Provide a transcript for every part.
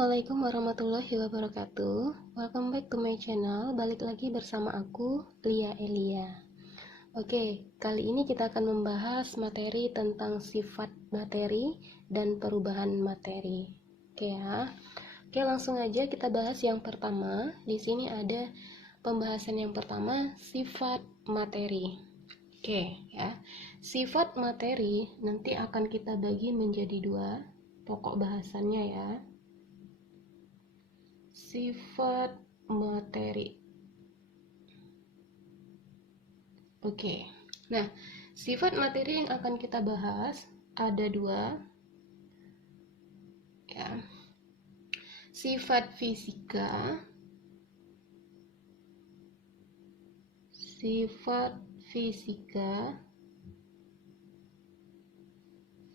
Assalamualaikum warahmatullahi wabarakatuh. Welcome back to my channel. Balik lagi bersama aku, Lia Elia. Oke, kali ini kita akan membahas materi tentang sifat materi dan perubahan materi. Oke ya. Oke, langsung aja kita bahas yang pertama. Di sini ada pembahasan yang pertama, sifat materi. Oke ya. Sifat materi nanti akan kita bagi menjadi dua pokok bahasannya ya. Sifat materi. Oke. Nah, sifat materi yang akan kita bahas ada dua. Ya. Sifat fisika. Sifat fisika.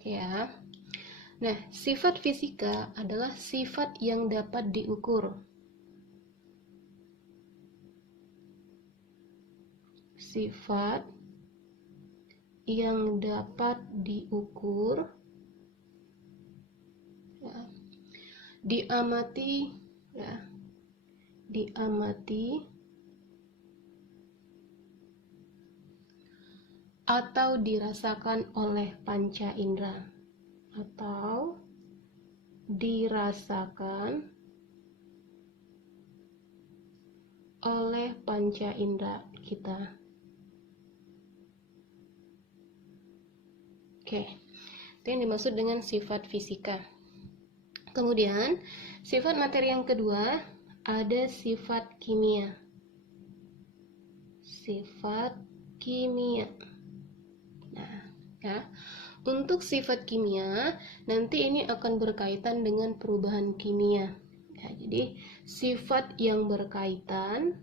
Ya. Nah, sifat fisika adalah sifat yang dapat diukur. Sifat yang dapat diukur, ya, diamati, ya, diamati atau dirasakan oleh panca indera. Atau dirasakan oleh panca indera kita. Oke, itu yang dimaksud dengan sifat fisika. Kemudian, sifat materi yang kedua ada sifat kimia. Sifat kimia. Nah, ya. Untuk sifat kimia, nanti ini akan berkaitan dengan perubahan kimia. Ya, jadi, sifat yang berkaitan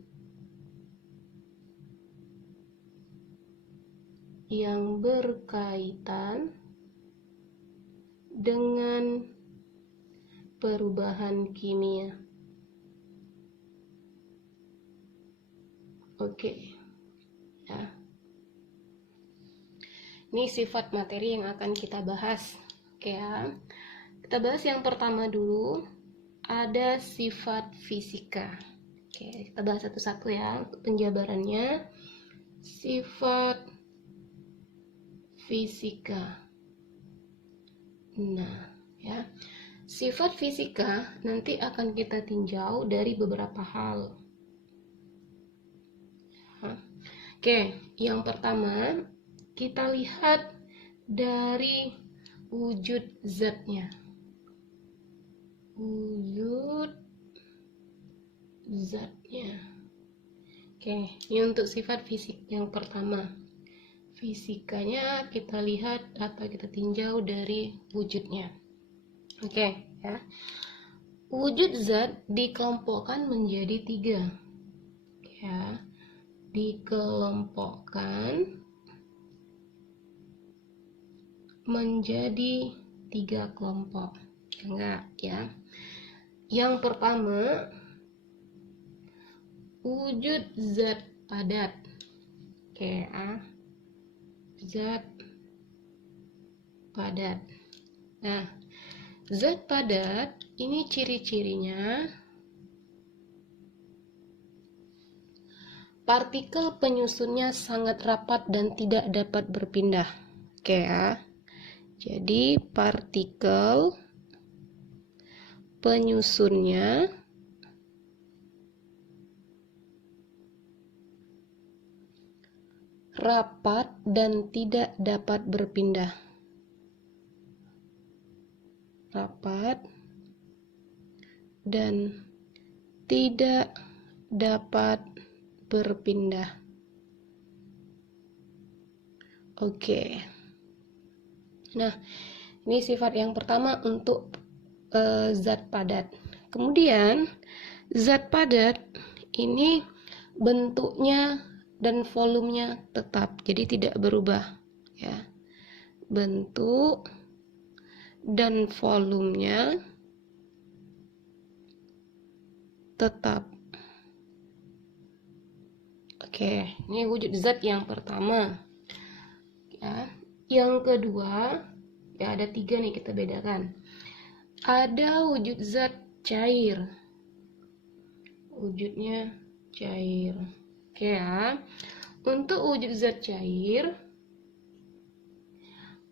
dengan perubahan kimia. Oke. Ya. Ini sifat materi yang akan kita bahas. Oke ya. Kita bahas yang pertama dulu. Ada sifat fisika. Oke, kita bahas satu-satu ya untuk penjabarannya. Sifat fisika. Nah, ya. Sifat fisika nanti akan kita tinjau dari beberapa hal. Oke, yang pertama kita lihat dari wujud zatnya. Wujud zatnya. Oke, ini untuk sifat fisik yang pertama. Fisikanya kita lihat atau kita tinjau dari wujudnya. Oke, ya. Wujud zat dikelompokkan menjadi tiga. Ya, dikelompokkan menjadi tiga kelompok. Enggak ya. Yang pertama, wujud zat padat. Oke, zat padat. Nah, zat padat ini ciri-cirinya partikel penyusunnya sangat rapat dan tidak dapat berpindah. Oke ya. Jadi partikel penyusunnya rapat dan tidak dapat berpindah. Rapat dan tidak dapat berpindah. Oke. Nah, ini sifat yang pertama untuk zat padat. Kemudian, zat padat ini bentuknya dan volumenya tetap, jadi tidak berubah. Ya, bentuk dan volumenya tetap. Oke, ini wujud zat yang pertama. Ya, yang kedua, ya ada tiga nih kita bedakan. Ada wujud zat cair. Wujudnya cair. Oke ya. Untuk wujud zat cair,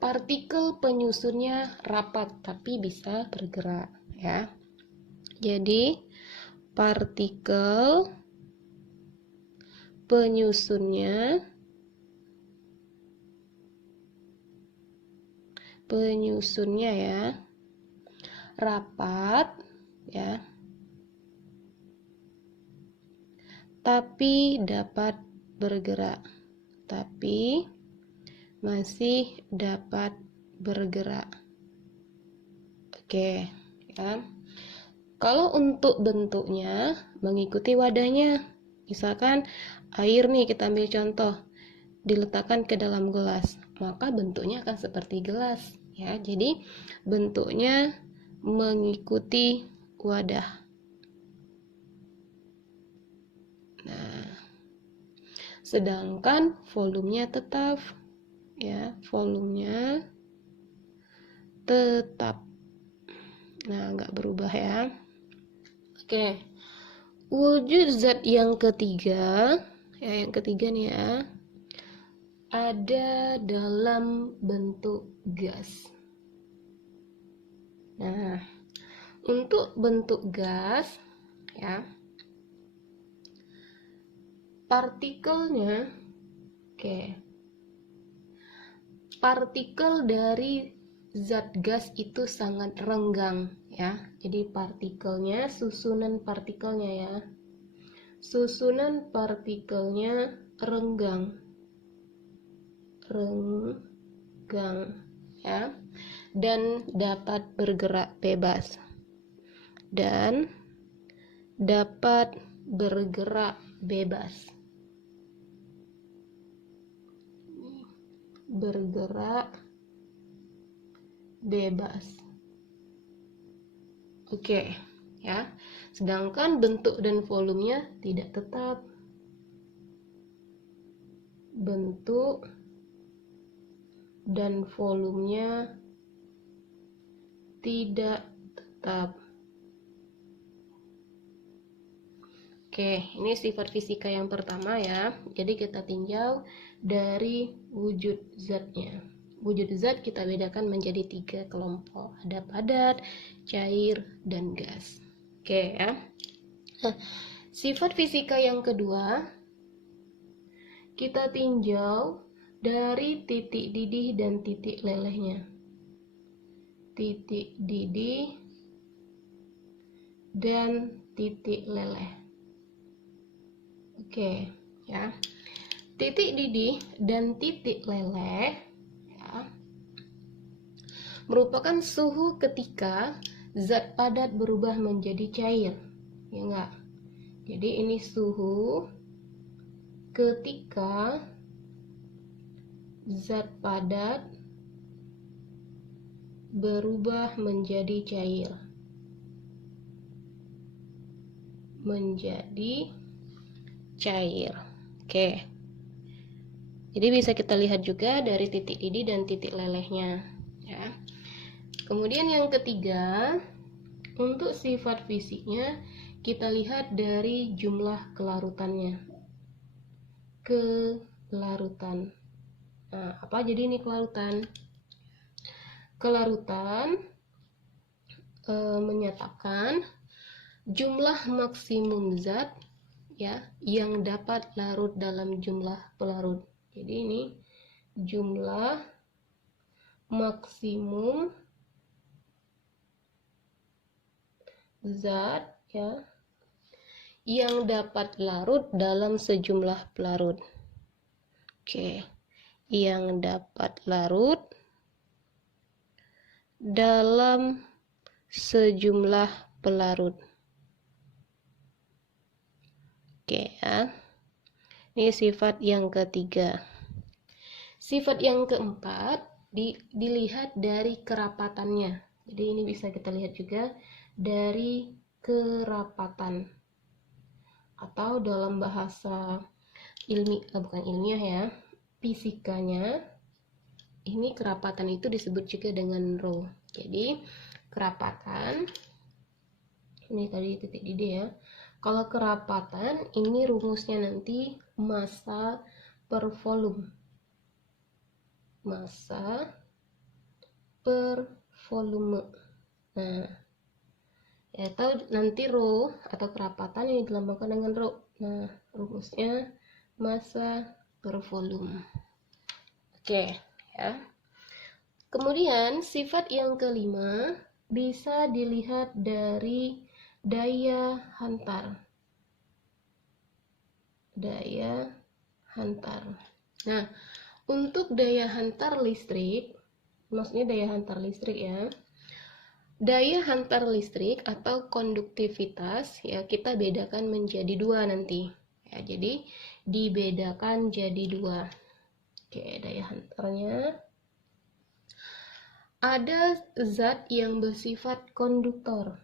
partikel penyusunnya rapat tapi bisa bergerak ya. Jadi partikel penyusunnya ya rapat ya, tapi dapat bergerak, tapi masih dapat bergerak. Oke ya. Kalau untuk bentuknya mengikuti wadahnya, misalkan air nih, kita ambil contoh, diletakkan ke dalam gelas, maka bentuknya akan seperti gelas ya. Jadi bentuknya mengikuti wadah. Nah, sedangkan volumenya tetap ya, volumenya tetap. Nah, nggak berubah ya. Oke, wujud zat yang ketiga ya, yang ketiga nih ya, ada dalam bentuk gas. Nah, untuk bentuk gas ya, partikelnya, partikel dari zat gas itu sangat renggang ya. Jadi partikelnya, susunan partikelnya ya, susunan partikelnya renggang ya, dan dapat bergerak bebas, bergerak bebas. Oke ya. Sedangkan bentuk dan volumenya tidak tetap. Bentuk dan volumenya tidak tetap. Oke, ini sifat fisika yang pertama ya. Jadi kita tinjau dari wujud zatnya. Wujud zat kita bedakan menjadi 3 kelompok. Ada padat, cair, dan gas. Oke ya. Nah, sifat fisika yang kedua, kita tinjau dari titik didih dan titik lelehnya. Titik didih dan titik leleh. Oke ya. Titik didih dan titik leleh ya, merupakan suhu ketika zat padat berubah menjadi cair. Ya enggak? Jadi ini suhu ketika zat padat berubah menjadi cair. Oke. Jadi bisa kita lihat juga dari titik didih dan titik lelehnya ya. Kemudian yang ketiga, untuk sifat fisiknya kita lihat dari jumlah kelarutannya. Kelarutan. Nah, apa jadi ini kelarutan? Kelarutan menyatakan jumlah maksimum zat ya yang dapat larut dalam jumlah pelarut. Jadi ini jumlah maksimum zat ya yang dapat larut dalam sejumlah pelarut. Oke, yang dapat larut dalam sejumlah pelarut. Oke ya. Ini sifat yang ketiga. Sifat yang keempat dilihat dari kerapatannya. Jadi ini bisa kita lihat juga dari kerapatan, atau dalam bahasa bukan ilmiah ya, fisikanya, ini kerapatan itu disebut juga dengan rho. Jadi kerapatan Ini tadi titik di D ya. Kalau kerapatan, ini rumusnya nanti massa per volume. Massa per volume. Nah, ya, atau nanti rho atau kerapatan ini dilambangkan dengan rho. Nah, rumusnya massa per volume. Oke, ya. Kemudian sifat yang kelima bisa dilihat dari daya hantar. Daya hantar. Nah, untuk daya hantar listrik, maksudnya daya hantar listrik ya. Daya hantar listrik atau konduktivitas ya kita bedakan menjadi dua nanti. Ya, jadi dibedakan jadi dua. Oke, daya hantarnya. Ada zat yang bersifat konduktor.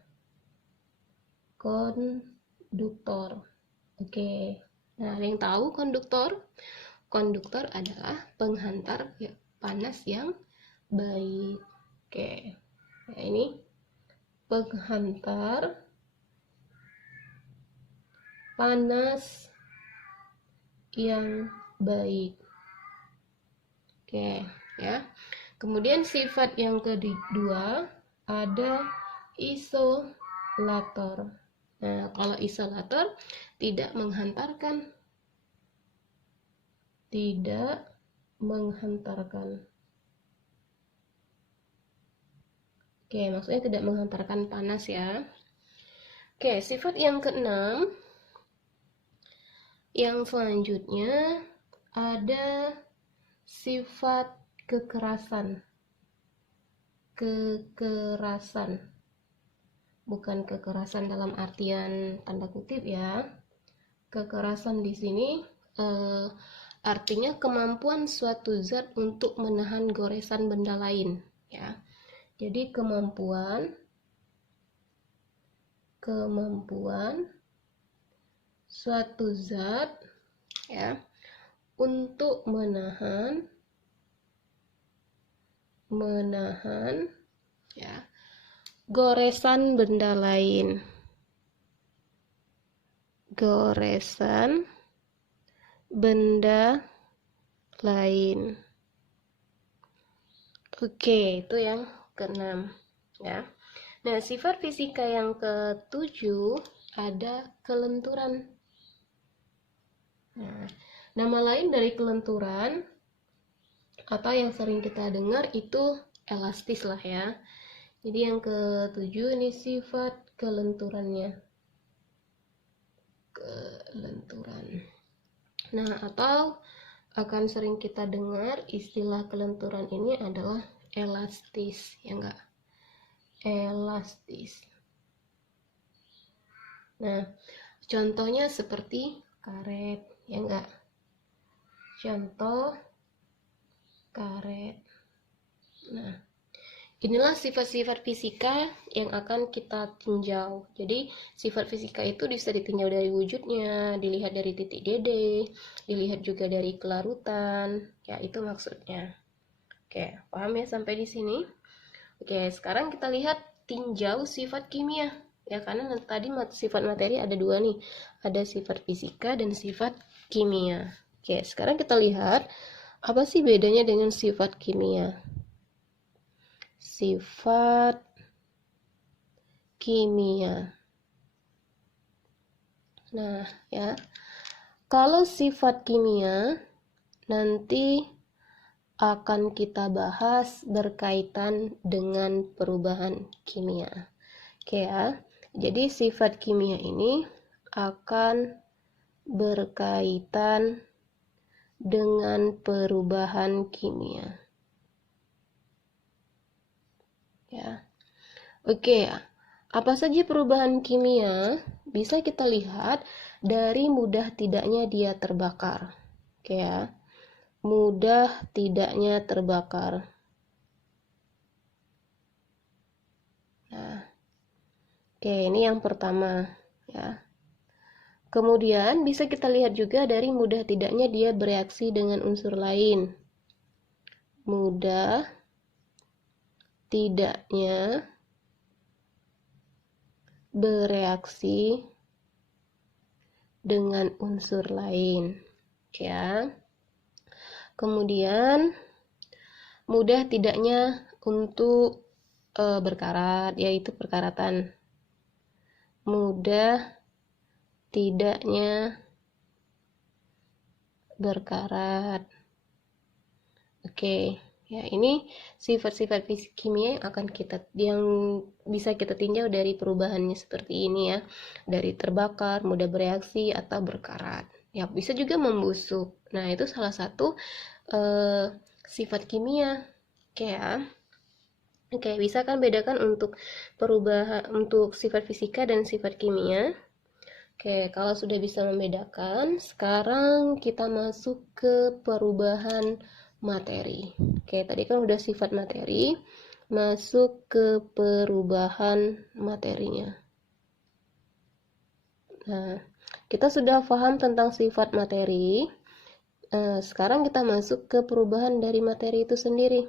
Konduktor. Oke. Nah, ada yang tahu konduktor? Konduktor adalah penghantar ya, panas yang baik. Oke. Nah, ini penghantar panas yang baik. Oke, ya. Kemudian sifat yang kedua ada isolator. Nah, kalau isolator tidak menghantarkan. Tidak menghantarkan. Oke, maksudnya tidak menghantarkan panas ya. Oke, sifat yang keenam. Yang selanjutnya ada sifat kekerasan. Kekerasan. Bukan kekerasan dalam artian tanda kutip ya. Kekerasan di sini artinya kemampuan suatu zat untuk menahan goresan benda lain ya. Jadi kemampuan suatu zat ya untuk menahan ya goresan benda lain. Goresan benda lain. Oke, itu yang keenam ya. Nah, sifat fisika yang ketujuh ada kelenturan. Nah, nama lain dari kelenturan atau yang sering kita dengar itu elastis lah ya. Jadi yang ketujuh ini sifat kelenturannya. Kelenturan. Nah, atau akan sering kita dengar istilah kelenturan ini adalah elastis, ya enggak? Elastis. Nah, contohnya seperti karet, ya enggak? Contoh karet. Nah, inilah sifat-sifat fisika yang akan kita tinjau. Jadi, sifat fisika itu bisa ditinjau dari wujudnya, dilihat dari titik DD, dilihat juga dari kelarutan. Ya, itu maksudnya. Oke, paham ya sampai di sini? Oke, sekarang kita lihat tinjau sifat kimia. Ya, karena tadi sifat materi ada dua nih. Ada sifat fisika dan sifat kimia. Oke, sekarang kita lihat apa sih bedanya dengan sifat kimia. Sifat kimia. Nah, ya. Kalau sifat kimia nanti akan kita bahas berkaitan dengan perubahan kimia. Oke ya. Jadi sifat kimia ini akan berkaitan dengan perubahan kimia. Ya. Oke, apa saja perubahan kimia bisa kita lihat dari mudah tidaknya dia terbakar. Oke ya. Mudah tidaknya terbakar. Nah, oke, ini yang pertama ya. Kemudian bisa kita lihat juga dari mudah tidaknya dia bereaksi dengan unsur lain. Mudah tidaknya bereaksi dengan unsur lain, ya. Kemudian mudah tidaknya untuk berkarat, yaitu perkaratan. Mudah tidaknya berkarat. Oke, ya ini sifat-sifat fisik kimia yang bisa kita tinjau dari perubahannya seperti ini ya. Dari terbakar, mudah bereaksi atau berkarat. Ya, bisa juga membusuk. Nah, itu salah satu sifat kimia. Oke ya. Oke, bisa kan bedakan untuk perubahan untuk sifat fisika dan sifat kimia? Oke, kalau sudah bisa membedakan, sekarang kita masuk ke perubahan materi. Oke, tadi kan udah sifat materi, masuk ke perubahan materinya. Nah, kita sudah paham tentang sifat materi. Sekarang kita masuk ke perubahan dari materi itu sendiri.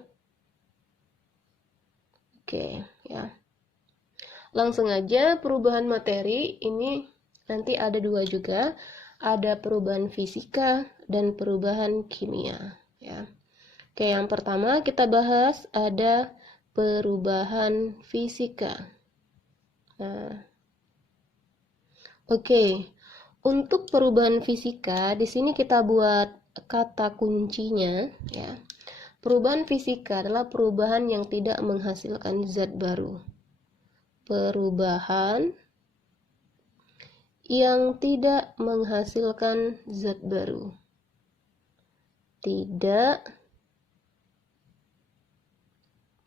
Oke, ya. Langsung aja perubahan materi ini nanti ada dua juga, ada perubahan fisika dan perubahan kimia, ya. Oke, yang pertama kita bahas ada perubahan fisika. Nah, oke. Untuk perubahan fisika di sini kita buat kata kuncinya, ya. Perubahan fisika adalah perubahan yang tidak menghasilkan zat baru. Perubahan yang tidak menghasilkan zat baru. Tidak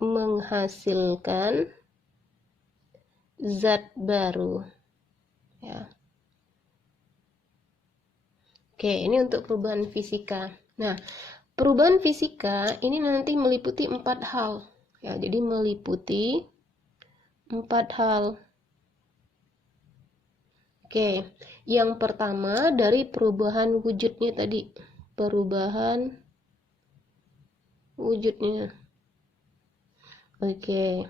menghasilkan zat baru. Ya. Oke, ini untuk perubahan fisika. Nah, perubahan fisika ini nanti meliputi 4 hal. Ya, jadi meliputi 4 hal. Oke, yang pertama dari perubahan wujudnya tadi. Perubahan wujudnya. Oke.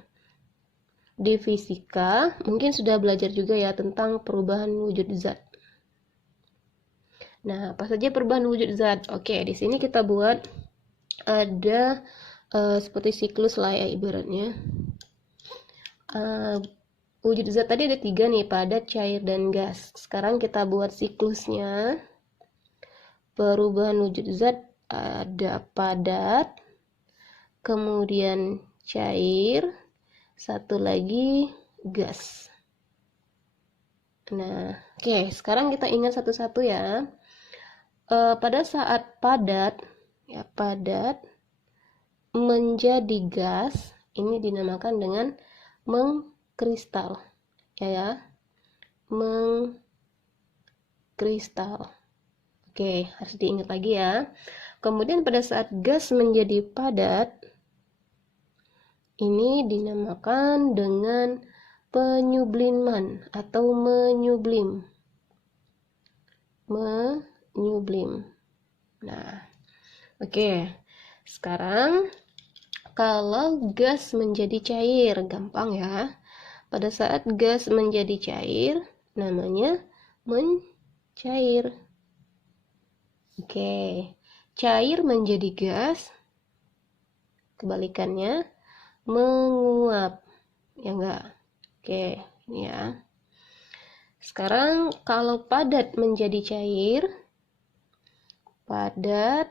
Di fisika mungkin sudah belajar juga ya tentang perubahan wujud zat. Nah, apa saja perubahan wujud zat? Oke, di sini kita buat ada seperti siklus lah ya ibaratnya. Wujud zat tadi ada 3 nih, padat, cair, dan gas. Sekarang kita buat siklusnya. Perubahan wujud zat ada padat, kemudian cair, satu lagi gas. Nah, oke, sekarang kita ingat satu-satu ya. Pada saat padat, ya padat menjadi gas, ini dinamakan dengan mengkristal, ya, mengkristal. Oke, harus diingat lagi ya. Kemudian pada saat gas menjadi padat, ini dinamakan dengan penyubliman atau menyublim. Menyublim. Nah, oke. Sekarang kalau gas menjadi cair, gampang ya. Pada saat gas menjadi cair, namanya mencair. Oke. Cair menjadi gas, kebalikannya menguap. Ya enggak? Oke, ini ya. Sekarang kalau padat menjadi cair, padat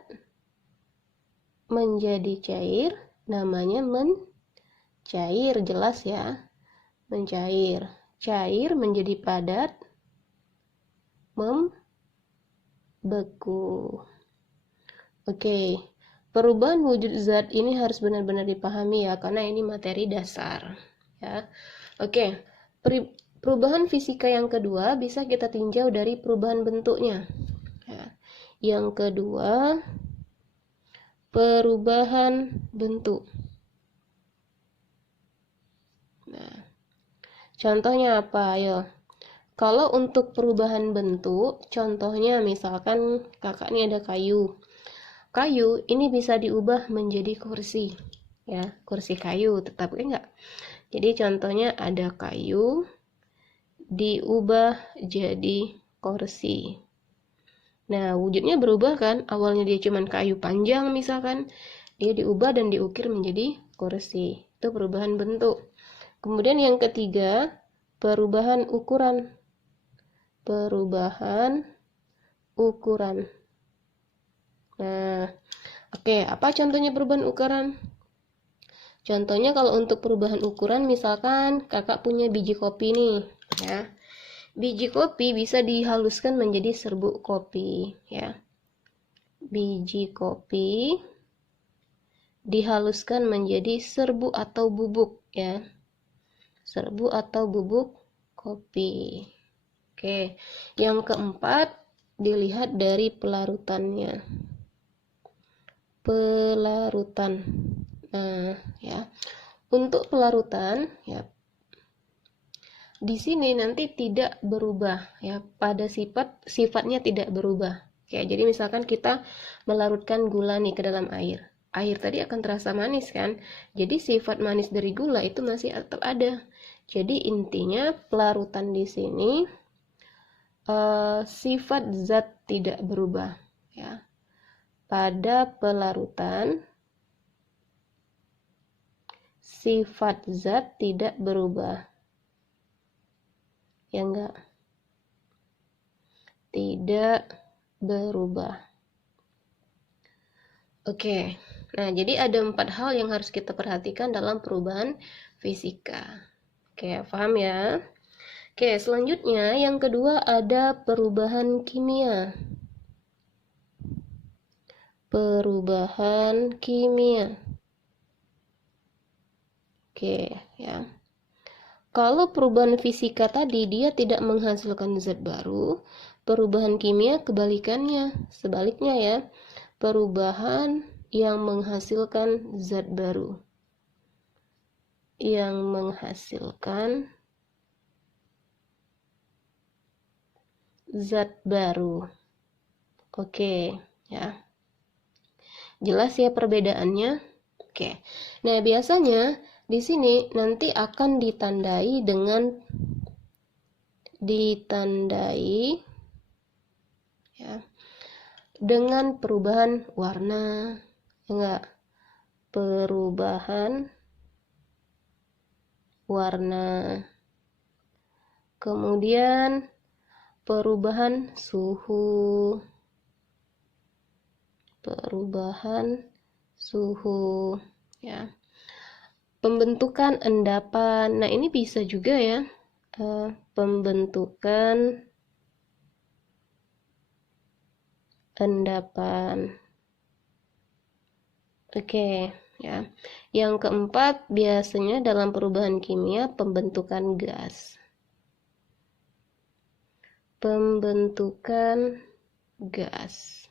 menjadi cair, namanya mencair, jelas ya. Mencair. Cair menjadi padat, membeku. Oke. Perubahan wujud zat ini harus benar-benar dipahami ya, karena ini materi dasar. Ya. Oke. Perubahan fisika yang kedua bisa kita tinjau dari perubahan bentuknya. Ya. Yang kedua, perubahan bentuk. Nah, contohnya apa? Ayo. Kalau untuk perubahan bentuk, contohnya misalkan kakak ini ada kayu. Kayu ini bisa diubah menjadi kursi. Ya, kursi kayu, tetap enggak? Jadi contohnya ada kayu diubah jadi kursi. Nah, wujudnya berubah kan? Awalnya dia cuman kayu panjang misalkan, dia diubah dan diukir menjadi kursi. Itu perubahan bentuk. Kemudian yang ketiga, perubahan ukuran. Perubahan ukuran. Nah, oke, apa contohnya perubahan ukuran? Contohnya kalau untuk perubahan ukuran, misalkan kakak punya biji kopi nih, ya. Biji kopi bisa dihaluskan menjadi serbuk kopi, ya. Biji kopi dihaluskan menjadi serbuk atau bubuk, ya. Serbuk atau bubuk kopi. Oke, yang keempat, dilihat dari pelarutannya. Pelarutan. Nah, ya. Untuk pelarutan, ya, di sini nanti tidak berubah, ya. Pada sifatnya tidak berubah. Oke, jadi misalkan kita melarutkan gula nih ke dalam air. Air tadi akan terasa manis kan? Jadi sifat manis dari gula itu masih tetap ada. Jadi intinya pelarutan di sini sifat zat tidak berubah, ya. Pada pelarutan sifat zat tidak berubah, ya enggak? Tidak berubah. Oke, nah jadi ada 4 hal yang harus kita perhatikan dalam perubahan fisika. Oke, paham ya? Oke, selanjutnya yang kedua ada perubahan kimia. Perubahan kimia. Oke, ya. Kalau perubahan fisika tadi dia tidak menghasilkan zat baru, perubahan kimia kebalikannya, sebaliknya ya. Perubahan yang menghasilkan zat baru. Yang menghasilkan zat baru. Oke, ya. Jelas ya perbedaannya? Oke. Nah, biasanya di sini nanti akan ditandai dengan ya, dengan perubahan warna, enggak? Perubahan warna. Kemudian perubahan suhu. Perubahan suhu, ya. Pembentukan endapan. Nah, ini bisa juga ya. Pembentukan endapan. Oke, ya. Yang keempat, biasanya dalam perubahan kimia pembentukan gas. Pembentukan gas.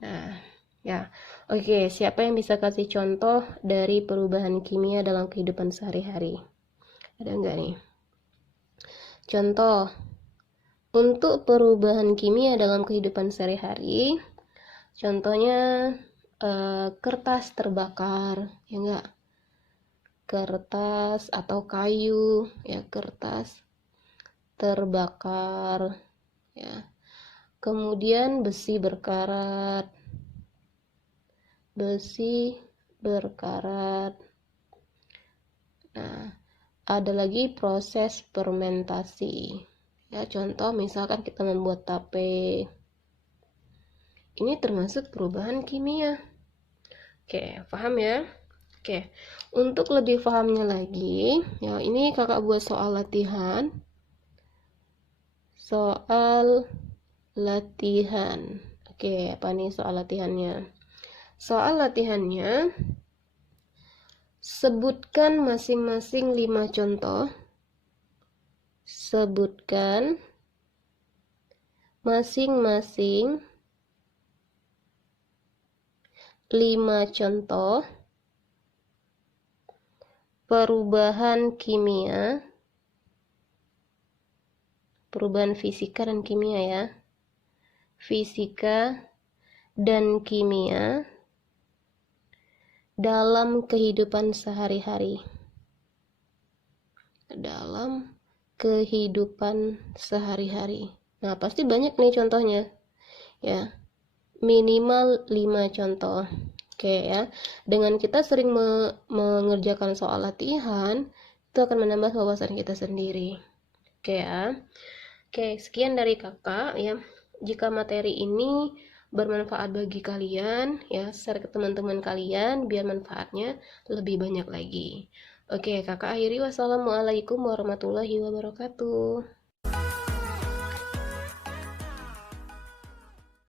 Nah, ya. Oke, siapa yang bisa kasih contoh dari perubahan kimia dalam kehidupan sehari-hari? Ada enggak nih? Contoh, untuk perubahan kimia dalam kehidupan sehari-hari, contohnya kertas terbakar, ya enggak? Kertas atau kayu, ya, kertas terbakar, ya. Kemudian besi berkarat. Besi berkarat. Nah, ada lagi proses fermentasi. Ya, contoh misalkan kita membuat tape. Ini termasuk perubahan kimia. Oke, paham ya? Oke, untuk lebih pahamnya lagi, ya ini kakak buat soal latihan. Soal latihan. Oke, apa nih soal latihannya? Soal latihannya, sebutkan masing-masing 5 contoh. Sebutkan masing-masing 5 contoh perubahan kimia, perubahan fisika dan kimia ya. Fisika dan kimia dalam kehidupan sehari-hari. Dalam kehidupan sehari-hari. Nah, pasti banyak nih contohnya. Ya, minimal 5 contoh. Oke ya. Dengan kita sering mengerjakan soal latihan, itu akan menambah wawasan kita sendiri. Oke ya. Oke, sekian dari kakak ya. Jika materi ini bermanfaat bagi kalian ya, share ke teman-teman kalian biar manfaatnya lebih banyak lagi. Oke, kakak akhiri. Wassalamualaikum warahmatullahi wabarakatuh.